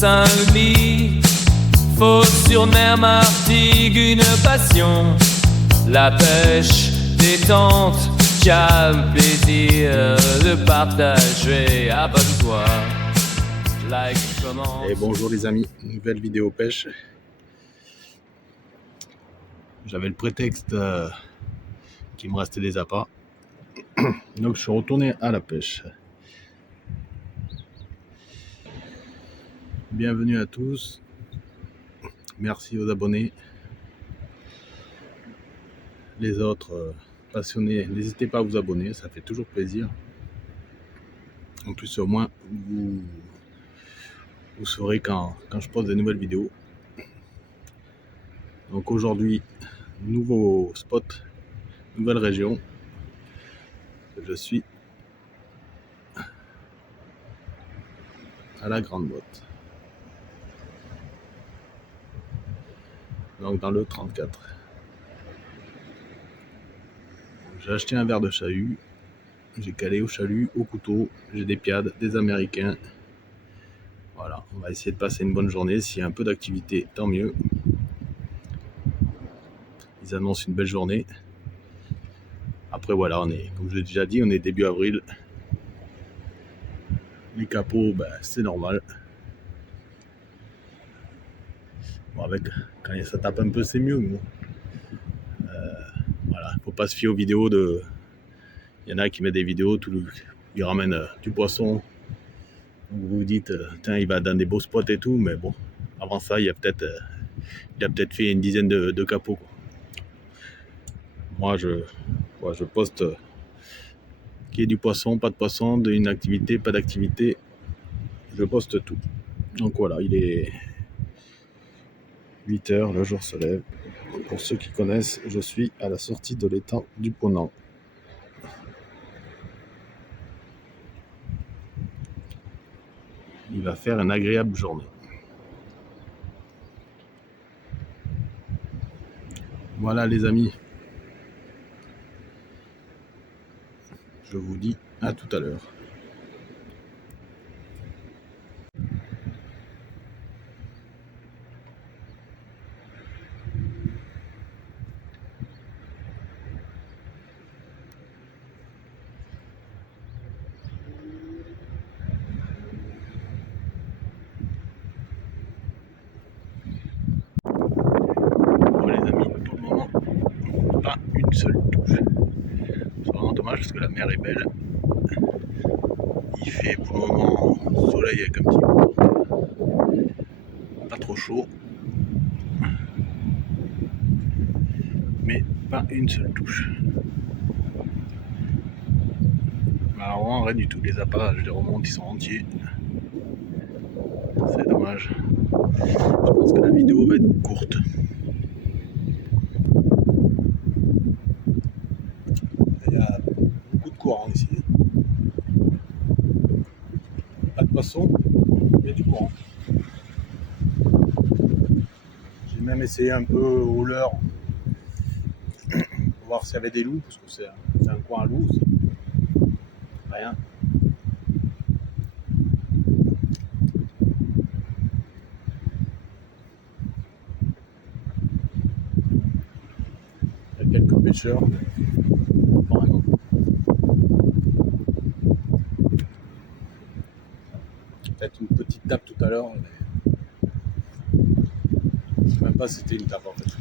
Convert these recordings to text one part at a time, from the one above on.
Saint-Louis, fausse sur mer Martigues, une passion, la pêche détente, calme, plaisir de partager. Abonne-toi, like, comment. Et bonjour les amis, nouvelle vidéo pêche. J'avais le prétexte qu'il me restait des appâts, donc je suis retourné à la pêche. Bienvenue à tous, merci aux abonnés. Les autres passionnés, n'hésitez pas à vous abonner, ça fait toujours plaisir. En plus, au moins, vous saurez quand je pose des nouvelles vidéos. Donc aujourd'hui, nouveau spot, nouvelle région. Je suis à la Grande Motte. Donc dans le 34. J'ai acheté un verre de chahut. J'ai calé au chalut, au couteau. J'ai des piades, des américains. Voilà, on va essayer de passer une bonne journée. S'il y a un peu d'activité, tant mieux. Ils annoncent une belle journée. Après voilà, comme je l'ai déjà dit, on est début avril. Les capots, c'est normal. Bon, quand ça tape un peu, c'est mieux. Mais voilà, faut pas se fier aux vidéos de. Il y en a qui mettent des vidéos, ils ramènent du poisson. Vous vous dites, tiens, il va dans des beaux spots et tout, mais bon, avant ça, il a peut-être fait une dizaine de capots, quoi. Moi, je poste qu'il y ait du poisson, pas de poisson, une activité, pas d'activité. Je poste tout. Donc voilà, il est 8h, le jour se lève. Pour ceux qui connaissent, je suis à la sortie de l'étang du Ponant. Il va faire une agréable journée. Voilà les amis. Je vous dis à tout à l'heure. Bon les amis, pour le moment, pas une seule touche. C'est vraiment dommage parce que la mer est belle. Il fait pour le moment soleil avec un petit vent. Pas trop chaud. Mais pas une seule touche. Alors vraiment rien du tout. Les appâts, je les remonte, ils sont entiers. C'est dommage. Je pense que la vidéo va être courte. Il y a beaucoup de courant ici. Pas de poisson, mais du courant. J'ai même essayé un peu au leurre pour voir s'il y avait des loups, parce que c'est un coin à loups aussi. Rien. Il y a quelques pêcheurs, mais pas vraiment. Peut-être une petite tape tout à l'heure, mais je ne sais même pas si c'était une tape en fait.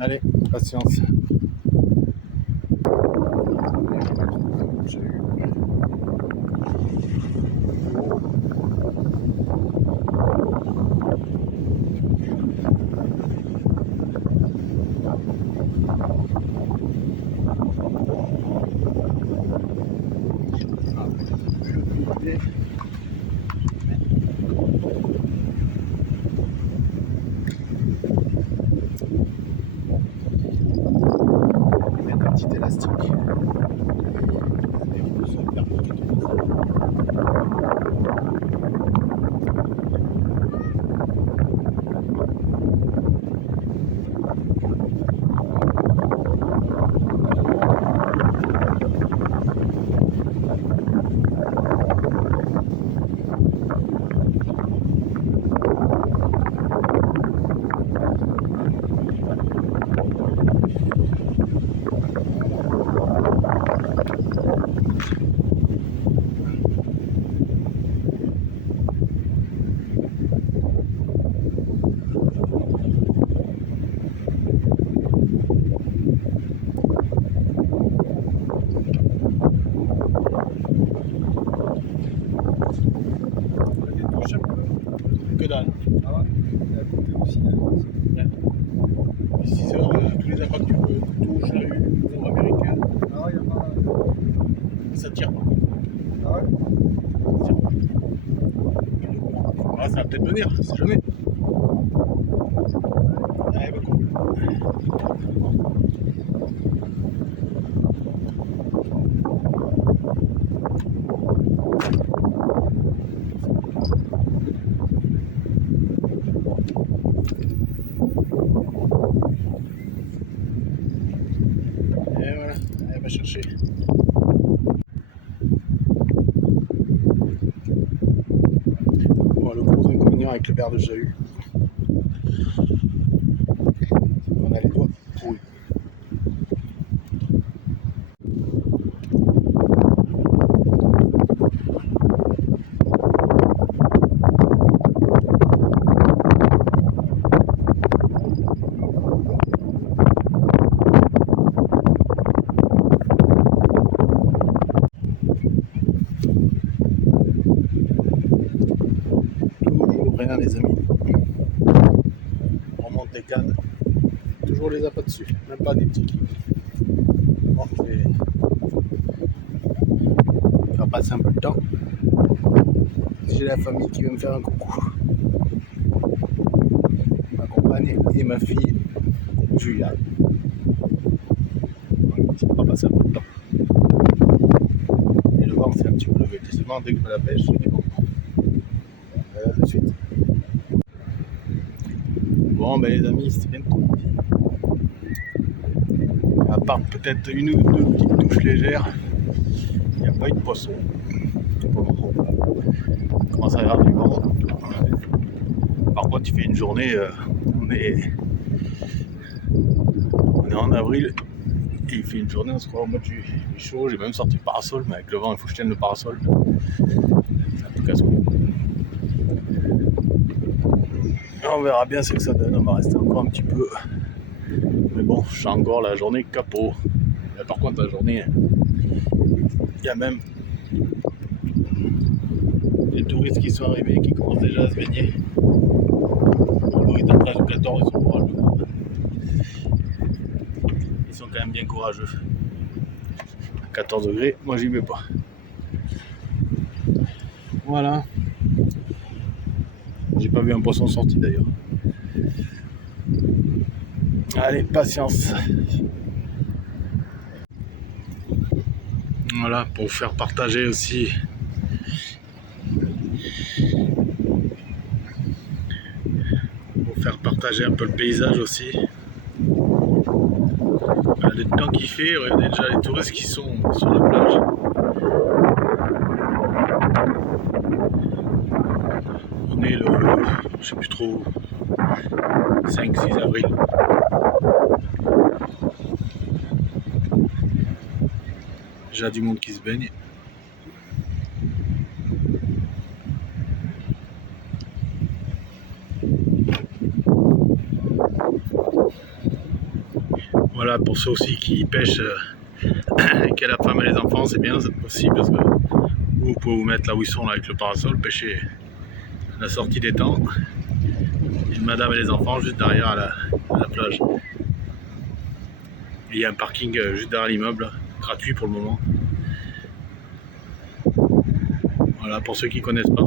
Allez, patience. que dalle. Ah ouais, la coupée aussi. 6 heures, tous les appâts que tu veux, couteau, chahut, four américain, Ah ouais, il n'y a pas. ça tire pas. Ah ouais. Ça tire pas. Ah, ça va peut-être venir, c'est jamais. Allez, bah, cool. Et voilà, elle va chercher. Bon, le gros inconvénient avec le verre de chahut, on a les doigts pourris. Toujours rien, les amis. On remonte les cannes. Toujours les appâts dessus, même pas des petits kits. Bon, je vais faire passer un peu de temps. J'ai la famille qui veut me faire un coucou. Ma compagne et ma fille, Julia. Ça va passer un peu de temps. Et le vent c'est un petit peu levé. Décidément, dès que je fais la pêche, je dis bon. De suite. Bon, ben les amis, c'était bien tout. À part peut-être une ou deux petites touches légères, il n'y a pas eu de poisson. Bon, on commence à avoir du vent. Par contre, il fait une journée, on est en avril, et il fait une journée, on se croit au mois de juillet. Il fait chaud, j'ai même sorti le parasol, mais avec le vent, il faut que je tienne le parasol. C'est un peu casse-cou. On verra bien ce que ça donne, on va rester encore un petit peu. Mais bon, j'ai encore la journée capot. Mais par contre, la journée, il y a même des touristes qui sont arrivés, qui commencent déjà à se baigner. L'eau est à 13 ou 14, ils sont courageux. Ils sont quand même bien courageux. À 14 degrés, moi j'y vais pas. Voilà. J'ai pas vu un poisson sorti d'ailleurs. Allez, patience. Voilà, pour vous faire partager aussi un peu le paysage aussi. Le temps qu'il fait, regardez déjà les touristes qui sont sur la plage. On est le, je sais plus trop, 5-6 avril. Déjà du monde qui se baigne. Voilà, pour ceux aussi qui pêchent, qui a la femme et les enfants, c'est bien aussi parce que vous pouvez vous mettre là où ils sont là, avec le parasol, pêcher à la sortie des temps. Et madame et les enfants juste derrière à la plage. Et il y a un parking juste derrière l'immeuble, gratuit pour le moment. Voilà, pour ceux qui ne connaissent pas.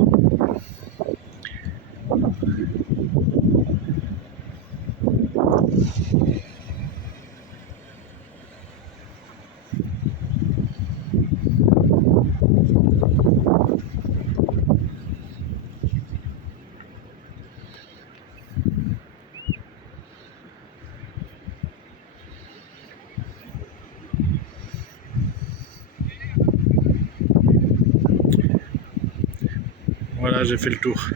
Voilà, j'ai fait le tour.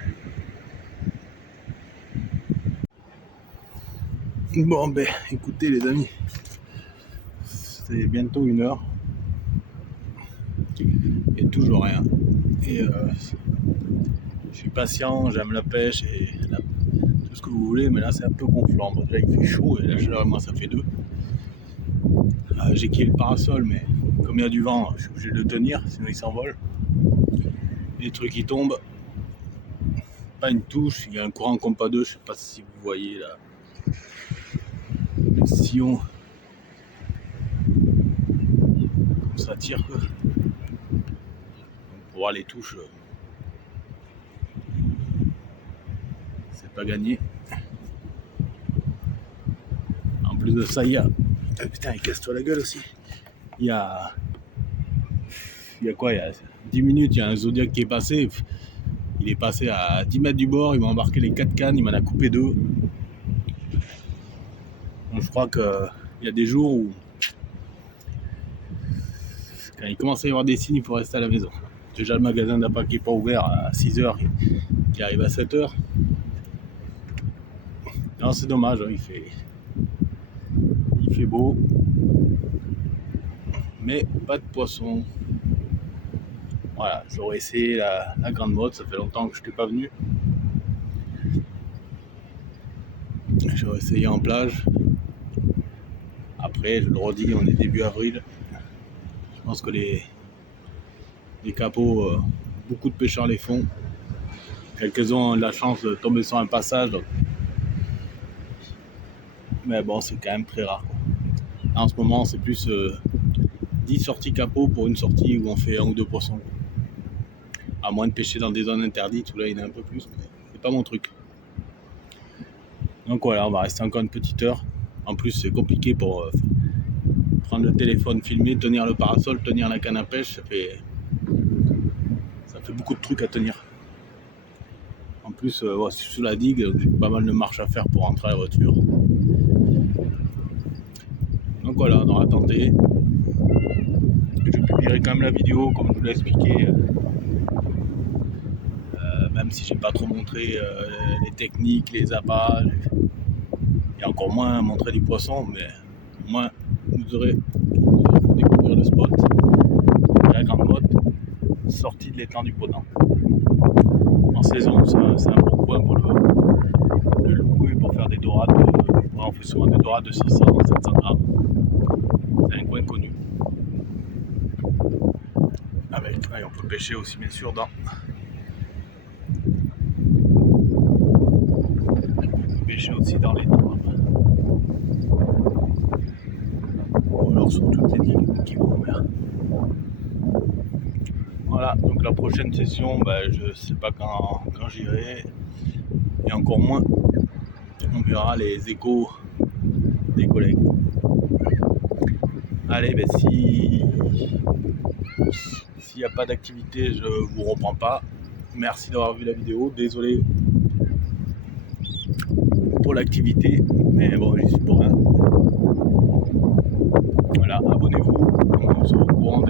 Bon, ben, écoutez les amis, c'est bientôt 1 heure et toujours rien. Et je suis patient, j'aime la pêche et tout ce que vous voulez, mais là c'est un peu gonflant. Bon, déjà il fait chaud et la chaleur, moi ça fait 2. J'ai quitté le parasol, mais comme il y a du vent, je suis obligé de le tenir, sinon il s'envole. Les trucs qui tombent, pas une touche, il y a un courant compas 2, je sais pas si vous voyez là. Le sillon. Comme ça tire quoi. Donc, pour voir les touches, c'est pas gagné. En plus de ça, il y a. Putain, il casse-toi la gueule aussi. Il y a quoi, il y a 10 minutes, il y a un Zodiac qui est passé. Il est passé à 10 mètres du bord, il m'a embarqué les 4 cannes, il m'en a coupé 2. Donc je crois qu'il y a des jours où, quand il commence à y avoir des signes, il faut rester à la maison. Déjà, le magasin d'appât qui n'est pas ouvert à 6h, il arrive à 7h. Non, c'est dommage, hein, il fait beau. Mais pas de poisson. Voilà, j'aurais essayé la grande mode, ça fait longtemps que je n'étais pas venu. J'aurais essayé en plage. Après, je le redis, on est début avril. Je pense que les capots, beaucoup de pêcheurs les font. Quelques-uns ont de la chance de tomber sur un passage. Donc. Mais bon, c'est quand même très rare. En ce moment, c'est plus 10 sorties capots pour une sortie où on fait 1 ou 2 poissons. À moins de pêcher dans des zones interdites où là il y en a un peu plus, mais c'est pas mon truc. Donc voilà, on va rester encore une petite heure. En plus, c'est compliqué pour prendre le téléphone, filmer, tenir le parasol, tenir la canne à pêche. Ça fait beaucoup de trucs à tenir. En plus, ouais, c'est sous la digue, donc j'ai pas mal de marche à faire pour rentrer à la voiture. Donc voilà, on aura tenté. Je publierai quand même la vidéo, comme je vous l'ai expliqué. Même si j'ai pas trop montré les techniques, les appâts, et encore moins montré les poissons, mais au moins vous aurez découvrir le spot, la grande motte, sortie de l'étang du Ponant. En saison, c'est un bon coin pour le louer, pour faire des dorades. On fait souvent des dorades de 600, 700 grammes. C'est un coin connu. Et on peut pêcher aussi bien sûr dans aussi dans les temps. Ou alors sur toutes les digues qui vont en mer. Voilà, donc la prochaine session, je sais pas quand j'irai. Et encore moins, on verra les échos des collègues. Allez, s'il n'y a pas d'activité, je vous reprends pas. Merci d'avoir vu la vidéo. Désolé pour l'activité, mais bon, j'y suis pour rien. Voilà, abonnez-vous, on se retrouve au courant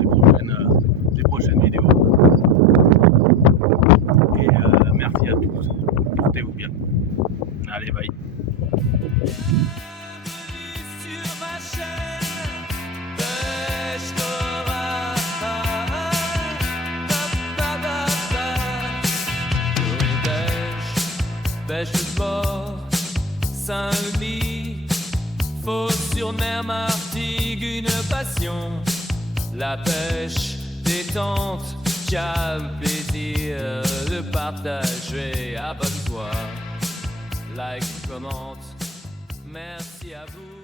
des prochaines vidéos. Et merci à tous, portez-vous bien. Allez, bye. Pêche de sport, Saint-Louis, Fos-sur-Mer, Martigues, une passion. La pêche détente, calme, plaisir de partager. Abonne-toi, like, commente. Merci à vous.